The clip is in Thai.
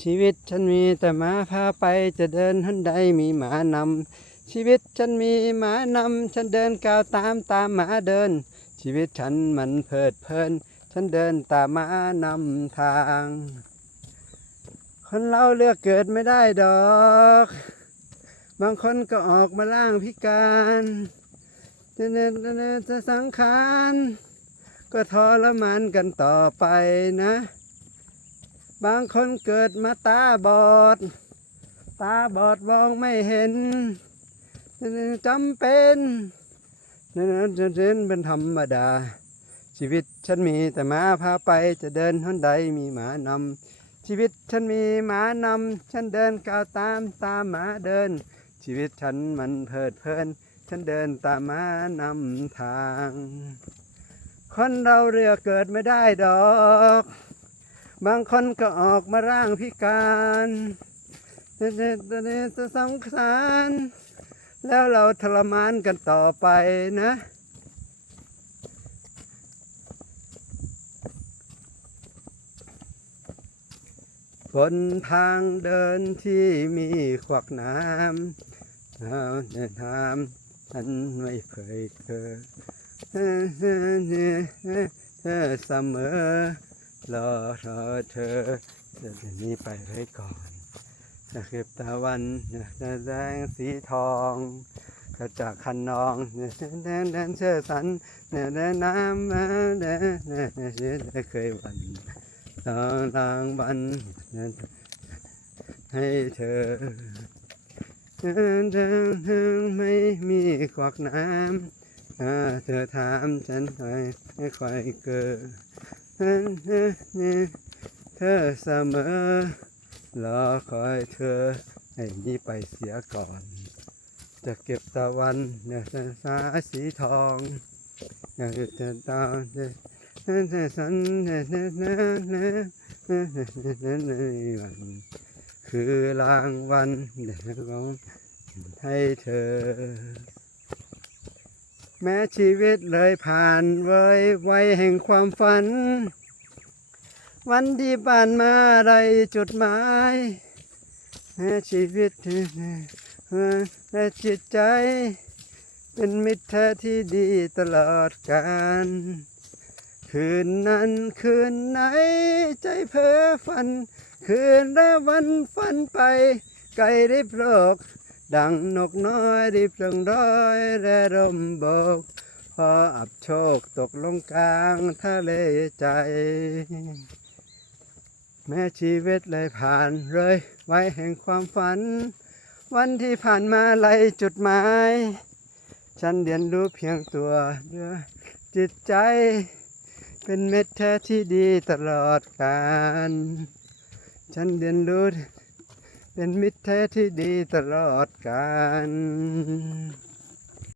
ชีวิตฉันมีแต่หมาพาไปจะเดินทันใดมีหมานำชีวิตฉันมีหมานำฉันเดินก้าวตามหมาเดินชีวิตฉันมันเพลิดเพลินฉันเดินตามหมานำทางคนเราเลือกเกิดไม่ได้ดอกบางคนก็ออกมาล่างพิการจะสังขารก็ทรมานกันต่อไปนะบางคนเกิดมาตาบอดมองไม่เห็นจำเป็นเป็นธรรมดาชีวิตฉันมีแต่หมาพาไปจะเดินหนใดมีหมานำชีวิตฉันมีหมานำฉันเดินก้าวตามหมาเดินชีวิตฉันมันเพลิดเพลินฉันเดินตามหมานำทางคนเราเลือกเกิดไม่ได้ดอกบางคนก็ออกมาร่างพิการจะสงสารแล้วเราทรมานกันต่อไปนะบนทางเดินที่มีขวากน้ำเราเดินทางฉันไม่เคยเจอเธอเสมอรอเธอจะนี้ไปไว้ก่อนจะเก็บตะวันจะแดงสีทองกระจากคันนองแดนเชื่อสันแดนน้ำแดนเคยวันทางบันให้เธอไม่มีขวากน้ำเธอถามฉันไม่ค่อยเกิดเธอเสมอรอคอยเธอให้นี้ไปเสียก่อนจะเก็บตะวันสายสีทองอยากจะตามสันคือรางวัลของให้เธอแม้ชีวิตเลยผ่านวัยแห่งความฝันวันที่ผ่านมาไรจุดหมายแม้ชีวิตและจิตใจเป็นมิตรแท้ที่ดีตลอดกาลคืนนั้นคืนไหนใจเพ้อฝันคืนและวันฝันไปไกลได้โปรกดังนกน้อยได้เพลิงร้อยและร่มโบกพออับโชคตกลงกลางทะเลใจแม้ชีวิตเลยผ่านเลยไว้แห่งความฝันวันที่ผ่านมาไล่จุดหมายฉันเรียนรู้เพียงตัวด้วยจิตใจเป็นเม็ดแท้ที่ดีตลอดกาลฉันเรียนรู้เป็นมิตรแท้ที่ดีตลอดกาล